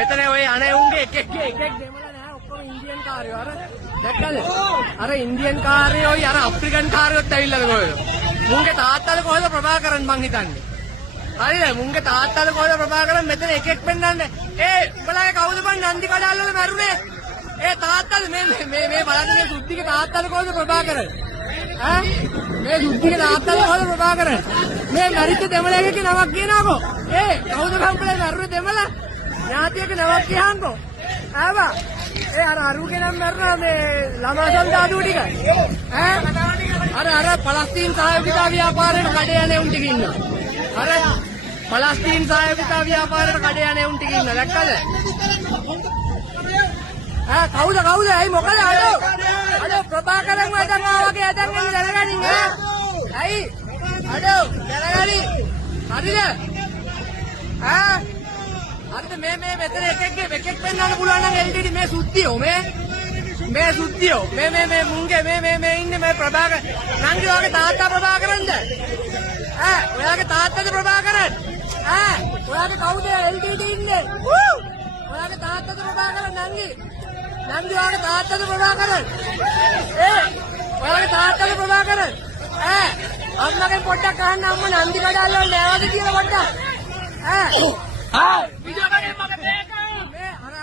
මෙතන ඔය අනේ උන්ගේ එකෙක් දෙමළ නෑ ඔක්කොම ඉන්දියන් කාර්යෝ අර දැක්කද අර ඉන්දියන් කාර්යෝයි අර අප්‍රිකන් කාර්යෝත් ඇවිල්ලාද කොහෙද මුන්ගේ තාත්තලා කොහෙද ප්‍රභාකරන් මං හිතන්නේ හරිද මුන්ගේ තාත්තලා කොහෙද ප්‍රභාකරන් මෙතන එකෙක් පෙන්නන්නේ උඹලාගේ කවුද බං නන්දි කඩාල් වල මැරුනේ තාත්තලා මේ බලන්නේ සුද්ධිගේ තාත්තලා කොහෙද ප්‍රභාකරන් ඈ මේ සුද්ධිගේ තාත්තලා කොහෙද ප්‍රභාකරන් මේ මරිච්ච දෙමළගේ නමක් කියනකො කවුද කම්පලේ මැරුනේ දෙමළ ඥාතියක නමක් කියහන්කෝ ආවා අර අරුගේ නම් මැරුණා මේ ළමා සම්දාදුව ටික අර පලස්තීන් සහයෝගිතා ව්‍යාපාරයට කඩේ යන්නේ උන් ටික ඉන්නවා අර පලස්තීන් සහයෝගිතා ව්‍යාපාරයට කඩේ යන්නේ උන් ටික ඉන්නවා දැක්කද කවුද ඇයි මොකද අඩෝ ප්‍රභාකරන් වදන් ආවගේ ඇදන් එන්න දැනගනින් ඇයි අඩෝ දැනගනින් හරිද හරිද මේ මෙතන එකෙක් පෙන්නන්න පුළුවන් නම් LTT මේ සුද්ධියෝ මේ සුද්ධියෝ මේ මුංගේ මේ ඉන්නේ මේ ප්‍රභාකර නංගි ඔයාගේ තාත්තා ප්‍රභාකරන්ද ඔයාගේ තාත්තද ප්‍රභාකරන් ඔයාගේ කවුද LTT ඉන්නේ ඔයාගේ තාත්තද ප්‍රභාකරන් නංගි ඔයාගේ තාත්තද ප්‍රභාකරන් ඔයාගේ තාත්තද ප්‍රභාකරන් අම්මගෙන් පොඩ්ඩක් අහන්න අම්මා නන්දි කඩාල් වල නෑවද කියලා පොඩ්ඩක්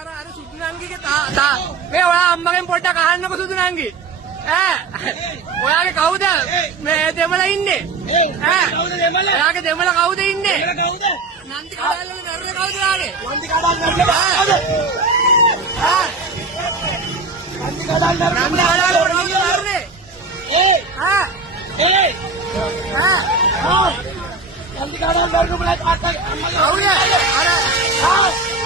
අර සුදු නංගිගේ මේ ඔයා අම්මගෙන් පොඩ්ඩක් අහන්නකො සුදු නංගි ඔයාගේ කවුද මේ දෙමළ ඉන්නේ ඔයාගේ දෙමළ කවුද ඉන්නේ නන්දි කඩාල් වල මැරුනේ කවුද ඔයාගේ නන්දි කඩාල් මැරුනේ Nanti kadang baru mulai atas. Oh ya, ada.